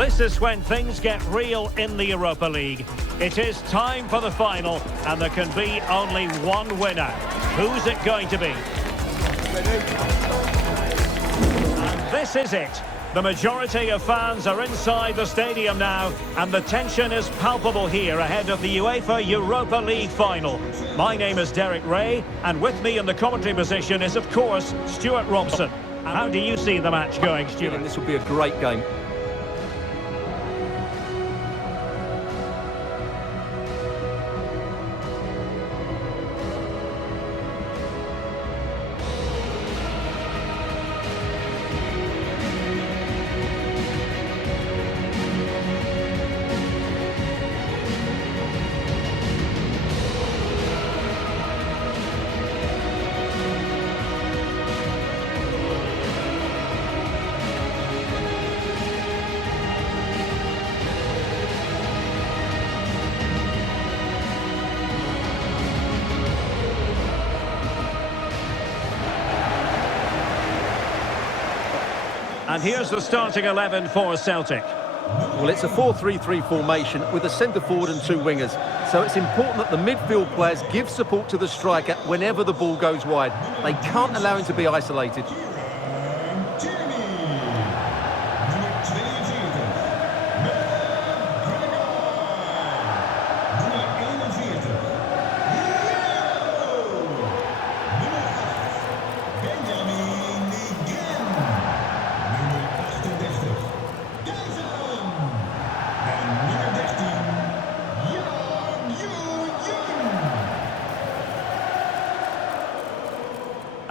This is when things get real in the Europa League. It is time for the final, and there can be only one winner. Who's it going to be? And this is it. The majority of fans are inside the stadium now, and the tension is palpable here ahead of the UEFA Europa League final. My name is Derek Ray, and with me in the commentary position is, of course, Stuart Robson. How do you see the match going, Stuart? This will be a great game. And here's the starting 11 for Celtic. Well, it's a 4-3-3 formation with a centre forward and two wingers. So it's important that the midfield players give support to the striker whenever the ball goes wide. They can't allow him to be isolated.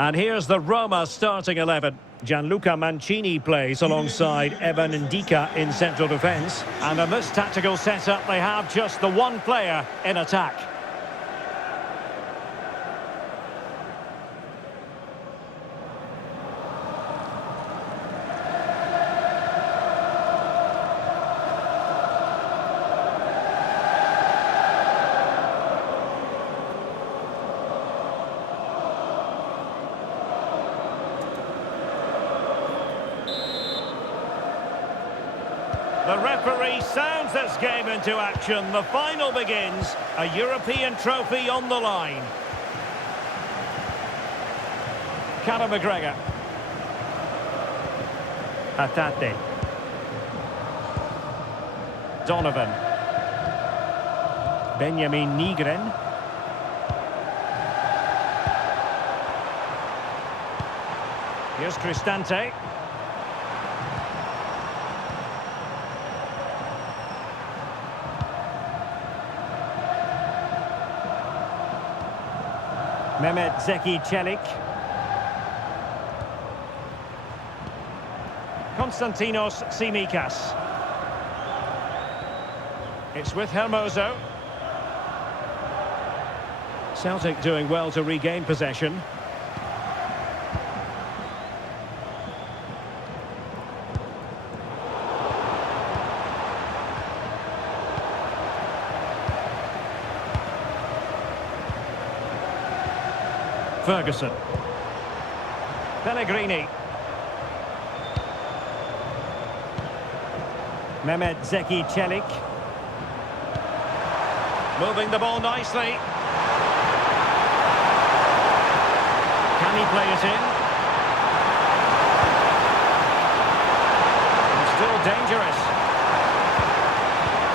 And here's the Roma starting 11. Gianluca Mancini plays alongside Evan Ndika in central defence. And in this tactical setup, they have just the one player in attack. The referee sounds this game into action. The final begins. A European trophy on the line. Callum McGregor. Hatate. Donovan. Benjamin Nygren. Here's Cristante. Mehmet Zeki Çelik. Konstantinos Tsimikas. It's with Hermoso. Celtic doing well to regain possession. Ferguson. Pellegrini. Mehmet Zeki Çelik. Moving the ball nicely. Can he play it in? It's still dangerous.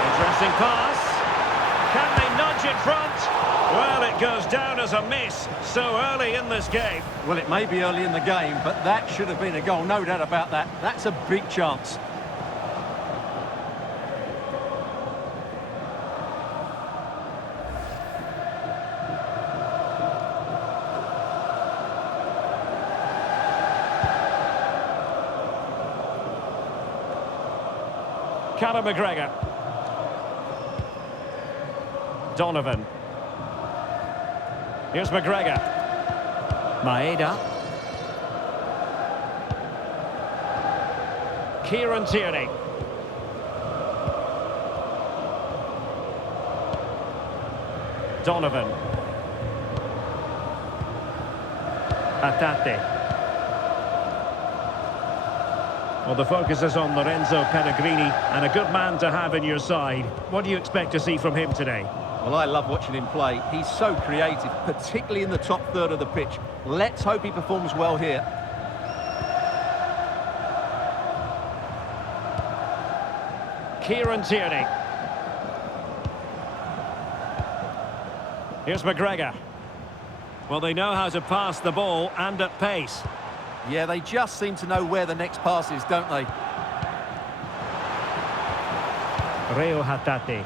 Interesting pass. Can they nudge in front? Well, it goes down as a miss so early in this game. Well, it may be early in the game, but that should have been a goal, no doubt about that. That's a big chance. Callum McGregor. Donovan. Here's McGregor. Maeda. Kieran Tierney. Donovan. Hatate. Well, the focus is on Lorenzo Pellegrini, and a good man to have in your side. What do you expect to see from him today? Well, I love watching him play. He's so creative, particularly in the top third of the pitch. Let's hope he performs well here. Kieran Tierney. Here's McGregor. Well, they know how to pass the ball and at pace. Yeah, they just seem to know where the next pass is, don't they? Reo Hatate.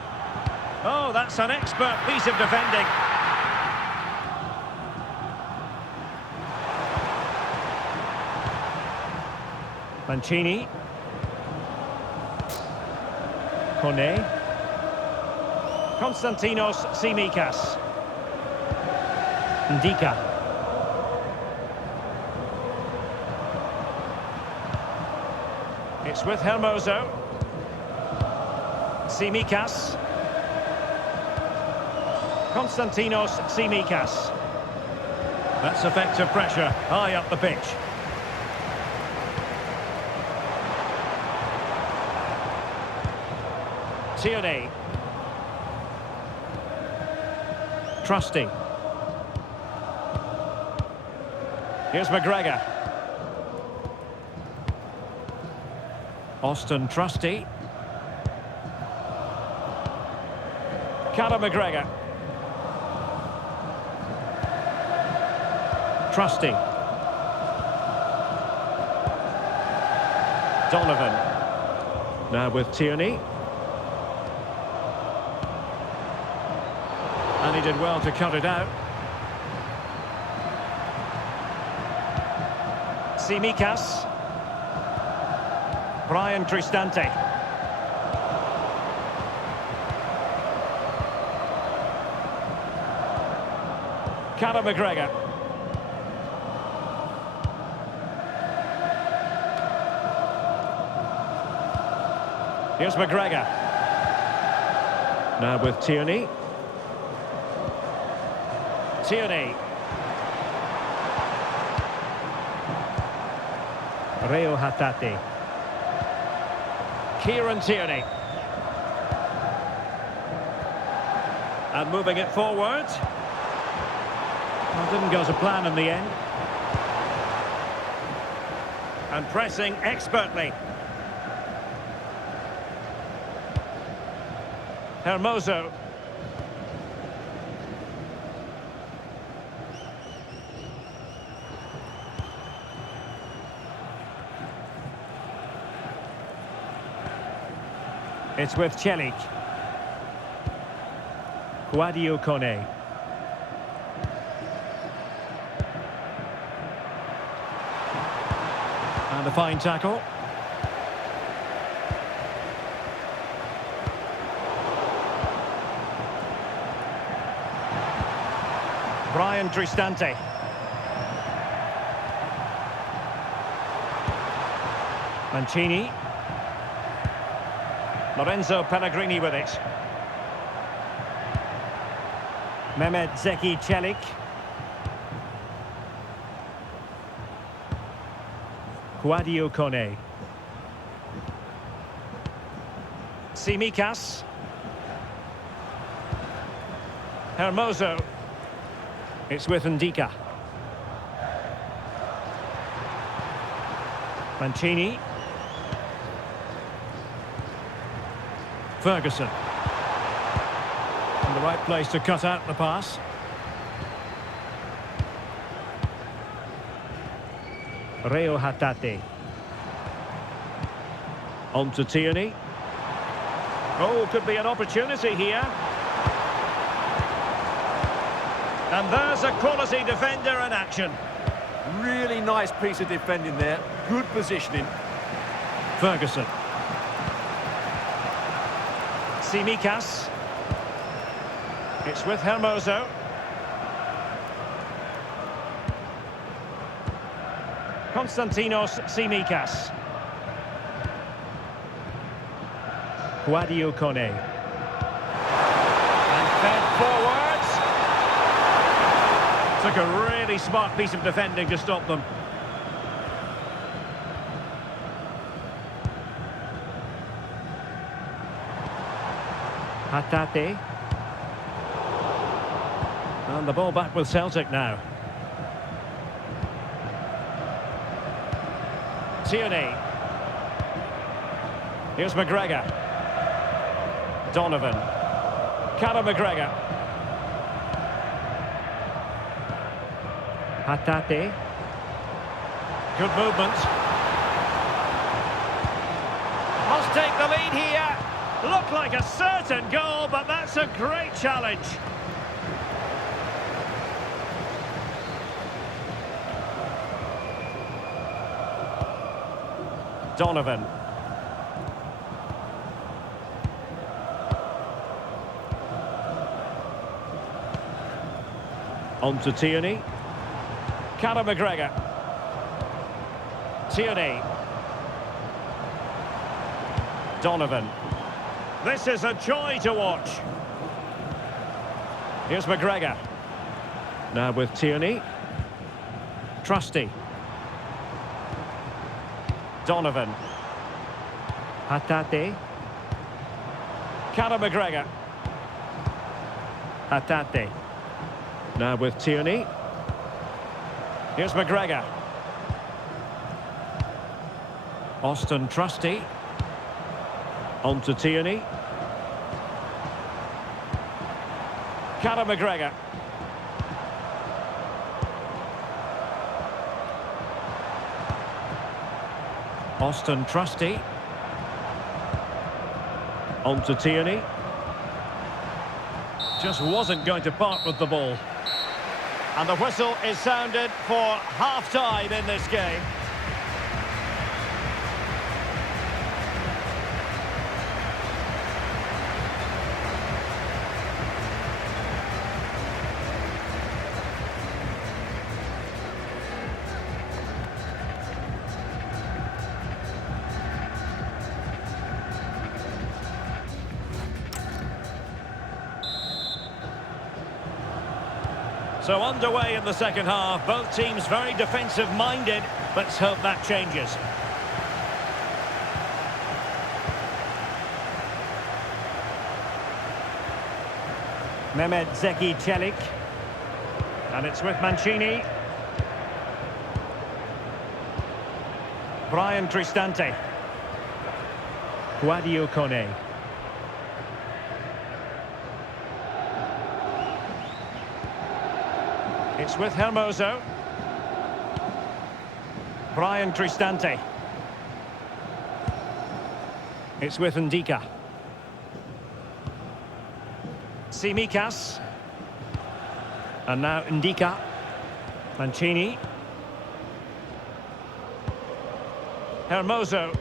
Oh, that's an expert piece of defending. Mancini. Kone. Konstantinos Tsimikas. Ndika. It's with Hermoso. Tsimikas. Konstantinos Tsimikas. That's effective pressure high up the pitch. Tierney. Trusty. Here's McGregor. Austin Trusty. Callum McGregor. Trusty. Donovan. Now with Tierney. And he did well to cut it out. Tsimikas. Brian Cristante. Callum McGregor. Here's McGregor. Now with Tierney. Tierney. Reo Hatate. Kieran Tierney. And moving it forward. Well, didn't go to plan in the end. And pressing expertly. Hermoso. It's with Celik. Guadio Kone. And a fine tackle. Brian Cristante. Mancini. Lorenzo Pellegrini with it. Mehmet Zeki Celik. Guadio Kone. Tsimikas. Hermoso. It's with Ndika. Mancini. Ferguson. In the right place to cut out the pass. Reo Hatate. On to Tierney. Oh, could be an opportunity here. And there's a quality defender in action. Really nice piece of defending there. Good positioning. Ferguson. Tsimikas. It's with Hermoso. Konstantinos Tsimikas. Guadio Kone. And fed forwards. Took a really smart piece of defending to stop them. Hatate. And the ball back with Celtic now. Tierney. Here's McGregor. Donovan. Conor McGregor. Hatate. Good movement. Must take the lead here. Looked like a certain goal, but that's a great challenge. Donovan. On to Tierney. Conor McGregor. Tierney. Donovan. This is a joy to watch. Here's McGregor. Now with Tierney. Trusty. Donovan. Hatate. Conor McGregor. Hatate. Now with Tierney. Here's McGregor. Austin Trusty. On to Tierney. Conor McGregor. Austin Trusty. On to Tierney. Just wasn't going to part with the ball. And the whistle is sounded for half-time in this game. So underway in the second half, both teams very defensive-minded. Let's hope that changes. Mehmet Zeki Çelik. And it's with Mancini. Brian Cristante. Guadio Kone. It's with Hermoso. Brian Cristante. It's with Ndika. Tsimikas. And now Ndika. Mancini. Hermoso.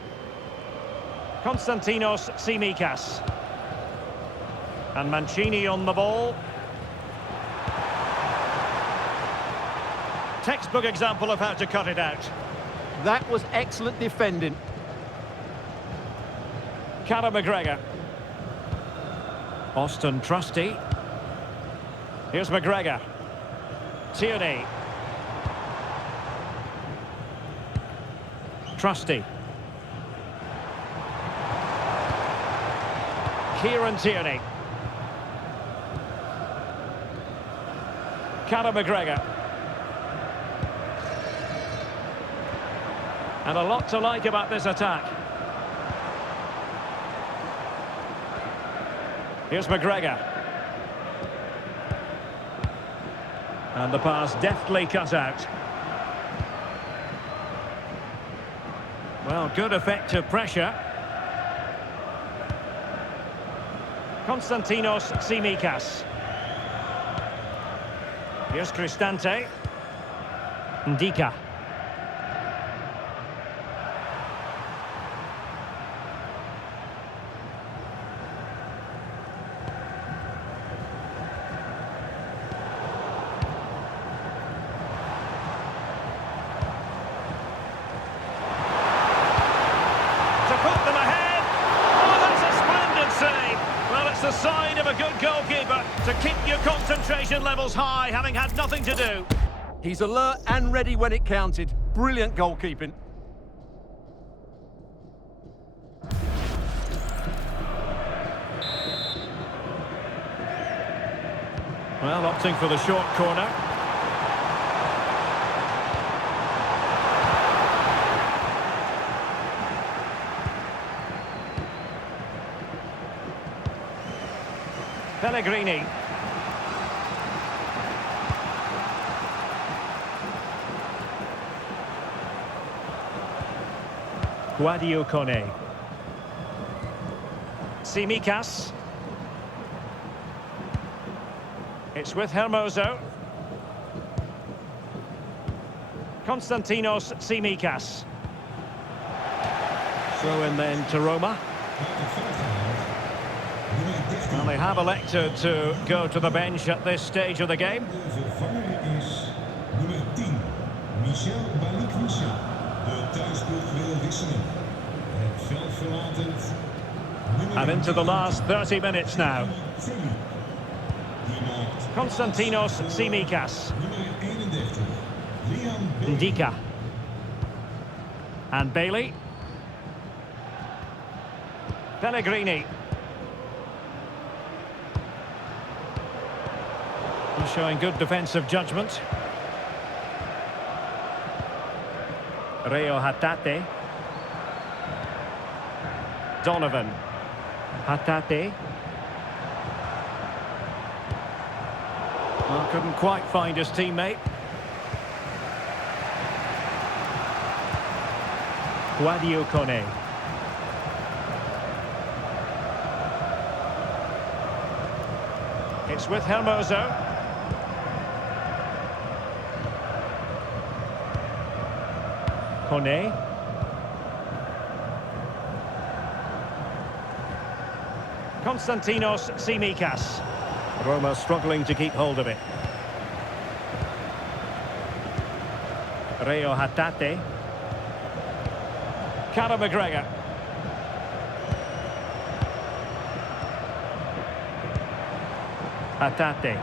Konstantinos Tsimikas. And Mancini on the ball. Textbook example of how to cut it out. That was excellent defending. Conor McGregor. Austin Trusty. Here's McGregor. Tierney. Trusty. Kieran Tierney. Conor McGregor. And a lot to like about this attack. Here's McGregor. And the pass deftly cut out. Well, good effective pressure. Konstantinos Tsimikas. Here's Cristante. Ndika. The sign of a good goalkeeper to keep your concentration levels high, having had nothing to do. He's alert and ready when it counted. Brilliant goalkeeping. Well, opting for the short corner. Pellegrini. Guadio Kone. Tsimikas. It's with Hermoso. Konstantinos Tsimikas. Throw in then to Roma. Well, they have elected to go to the bench at this stage of the game. And into the last 30 minutes now. Konstantinos Tsimikas. Ndika. And Bailey. Pellegrini. He's showing good defensive judgment. Reo Hatate. Donovan. Hatate. Well, couldn't quite find his teammate. Guadio Kone. It's with Hermoso. Kone. Konstantinos Tsimikas. Roma struggling to keep hold of it. Reo Hatate. Conor McGregor. Hatate.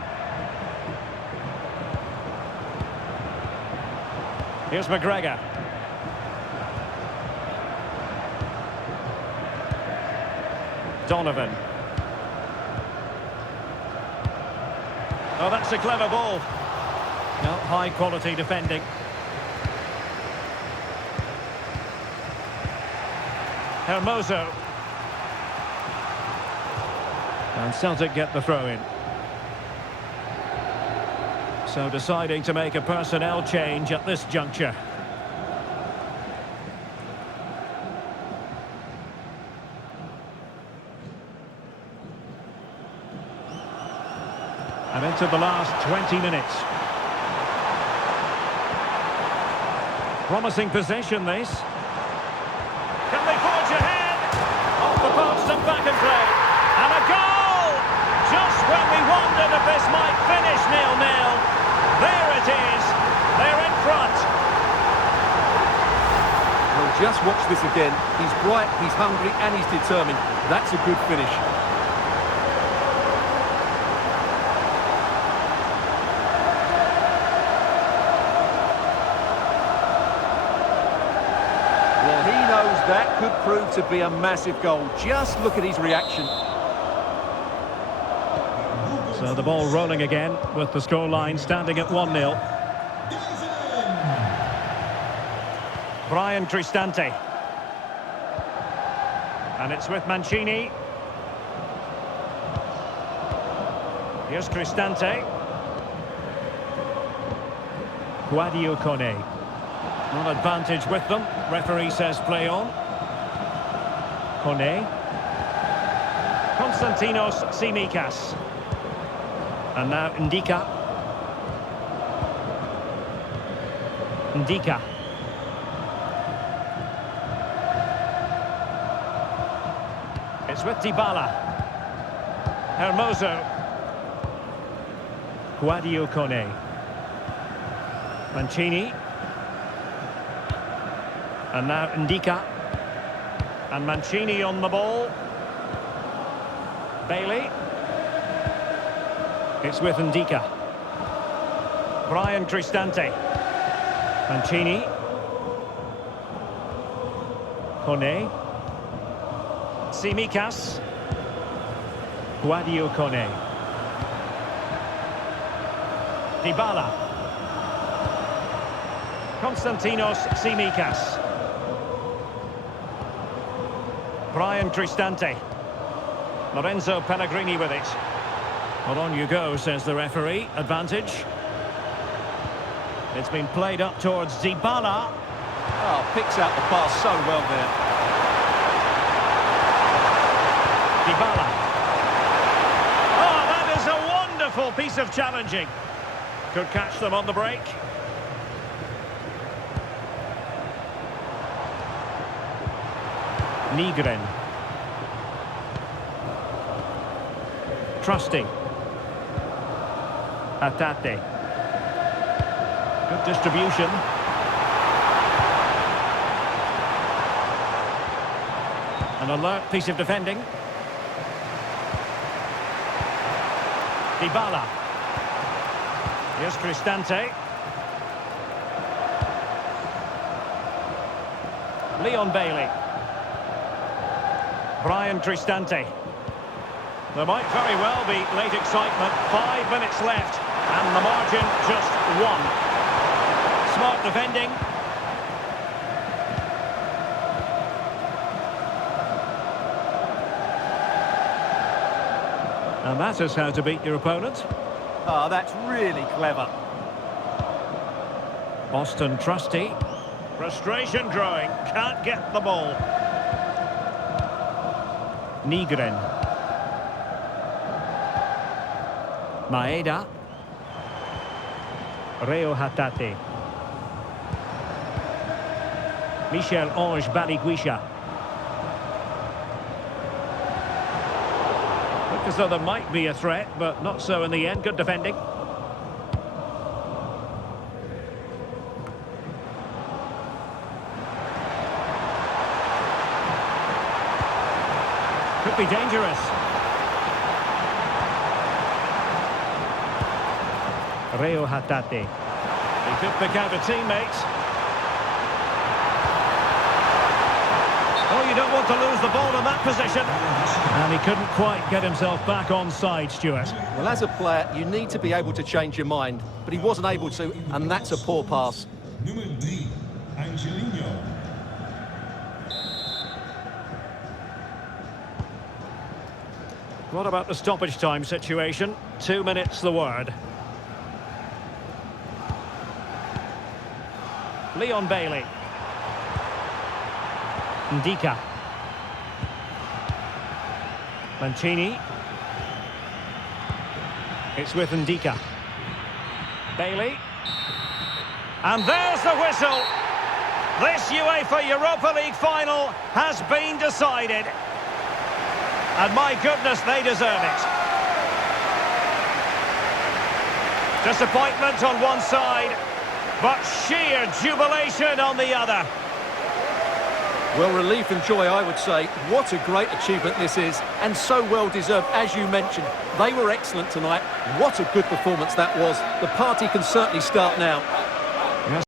Here's McGregor. Donovan. Oh, that's a clever ball. No, high quality defending. Hermoso. And Celtic get the throw in. So deciding to make a personnel change at this juncture. And into the last 20 minutes. Promising possession, this. Can they forge ahead? Off the post and back and play. And a goal! Just when we wondered if this might finish 0-0. There it is. They're in front. Well, just watch this again. He's bright, he's hungry, and he's determined. That's a good finish. Well, he knows that could prove to be a massive goal. Just look at his reaction. So the ball rolling again with the scoreline standing at 1-0. Brian Cristante. And it's with Mancini. Here's Cristante. Guadio Kone. An advantage with them. Referee says play on. Kone. Konstantinos Tsimikas. And now Ndika. Ndika. It's with Dybala. Hermoso. Guadio Kone. Mancini. And now Ndika. And Mancini on the ball. Bailey. It's with Ndika. Brian Cristante. Mancini. Kone. Tsimikas. Guadio Kone. Dybala. Konstantinos Tsimikas. Brian Cristante. Lorenzo Pellegrini with it. Well, on you go, says the referee. Advantage. It's been played up towards Dybala. Oh, picks out the pass so well there. Dybala. Oh, that is a wonderful piece of challenging. Could catch them on the break. Nygren. Trusty. Hatate. Good distribution. An alert piece of defending. Dybala. Here's Cristante. Leon Bailey. Brian Cristante. There might very well be late excitement. 5 minutes left. And the margin just 1. Smart defending. And that is how to beat your opponent. Oh, that's really clever. Austin Trusty. Frustration growing. Can't get the ball. Nygren. Maeda. Reo Hatate. Michel-Ange Balikwisha. Look as though there might be a threat, but not so in the end. Good defending. Could be dangerous. Reo Hatate. He could pick out a teammate. Oh, you don't want to lose the ball in that position. And he couldn't quite get himself back on side, Stuart. Well, as a player, you need to be able to change your mind, but he wasn't able to, and that's a poor pass. Nummer 3, Angelino. What about the stoppage time situation? 2 minutes the word. Leon Bailey. Ndika. Mancini. It's with Ndika. Bailey. And there's the whistle. This UEFA Europa League final has been decided. And my goodness, they deserve it. Disappointment on one side, but sheer jubilation on the other. Well, relief and joy, I would say. What a great achievement this is, and so well deserved, as you mentioned. They were excellent tonight. What a good performance that was. The party can certainly start now.